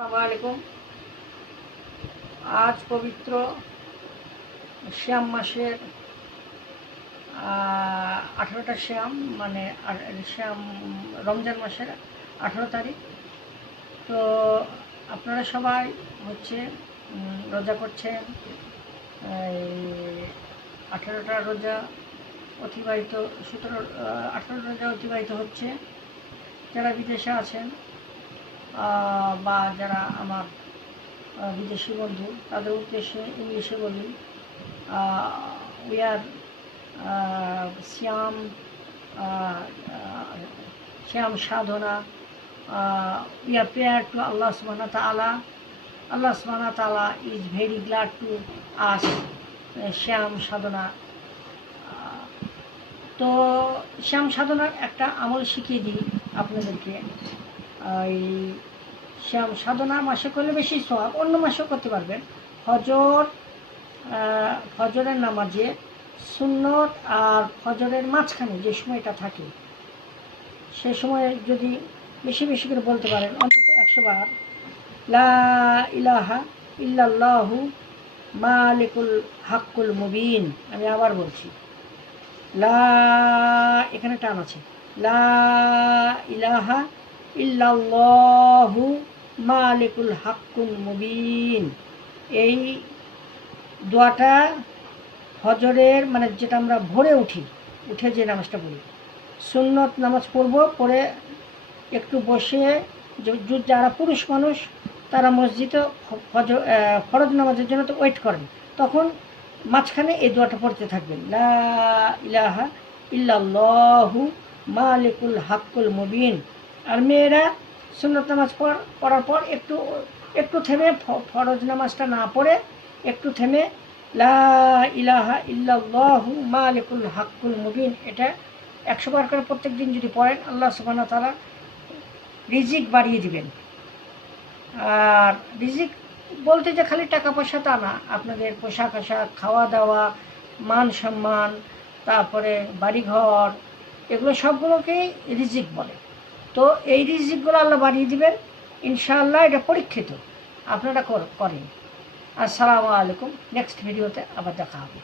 আসসালামু আলাইকুম। আজ পবিত্র শ্যাম মাসের 18টা শ্যাম, মানে শ্যাম রমজান মাসের 18 তারিখ। তো আপনারা সবাই হচ্ছে রোজা করছেন। এই 18টা রোজা অতিবাহিত 18 রোজা অতিবাহিত হচ্ছে। যারা বিদেশে আছেন বা যারা আমার বিদেশি বন্ধু, তাদের উদ্দেশ্যে ইংলিশে বলি, উই আর শ্যাম শ্যাম সাধনা, উই আর প্রেয়ার টু আল্লাহ সুবহানাহু ওয়া তাআলা. Allah subhanahu wa ta'ala is very glad to us শ্যাম সাধনা। তো শ্যাম সাধনার একটা আমল শিখিয়ে দিই আপনাদেরকে। এই শ্যাম সাধনা মাসে করলে বেশি সওয়াব, অন্য মাসেও করতে পারবেন। ফজরের নামাজে সুন্নত আর ফজরের মাঝখানে যে সময়টা থাকে, সে সময় যদি বেশি বেশি করে বলতে পারেন, অন্তত 100 বার লা ইলাহা ইল্লাল্লাহু মালিকুল হাক্কুল মুবিন। আমি আবার বলছি, লা, এখানে টান আছে, লা ইলাহা ইল্লাল্লাহু মালিকুল হাক্কুল মুবিন। এই দোয়াটা ফজরের, মানে যেটা আমরা ভোরে উঠে যে নামাজটা পড়ি, সুন্নত নামাজ পড়ব, পড়ে একটু বসে, যারা পুরুষ মানুষ তারা মসজিদে ফরজ নামাজের জন্য তো ওয়েট করেন, তখন মাঝখানে এই দোয়াটা পড়তে থাকবেন, লা ইলাহা ইল্লাল্লাহু মালিকুল হাক্কুল মুবিন। আর মেয়েরা সুন্নত নামাজ পড়ার পর একটু থেমে, ফরজ নামাজটা না পড়ে একটু থেমে লা ইলাহা ইল্লাল্লাহু মালিকুল হাক্কুল মুবিন, এটা 100 বার করে প্রত্যেক দিন যদি পড়েন, আল্লাহ সুবহানাহু ওয়া তাআলা রিজিক বাড়িয়ে দিবেন। আর রিজিক বলতে যে খালি টাকা পয়সা তা না, আপনাদের পোশাক আশাক, খাওয়া দাওয়া, মান সম্মান, তারপরে বাড়িঘর, এগুলো সবগুলোকেই রিজিক বলে। তো এই রিজিকগুলো আল্লাহ বাড়িয়ে দিবেন ইনশাআল্লাহ। এটা পরীক্ষিত, আপনারা করেন। আসসালামু আলাইকুম। নেক্সট ভিডিওতে আবার দেখা হবে।